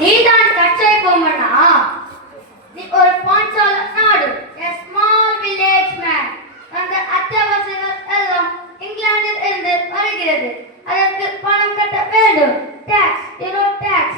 நீதான் கச்சை கோமனா? நீ ஒரு பாஞ்சால நாடு, a small village man. அந்த அத்தியாவசியங்கள் எல்லாம் இங்கிலாந்தில் இருந்து வருகிறது. அதற்கு பணம் கட்ட வேண்டும். Tax, you know tax.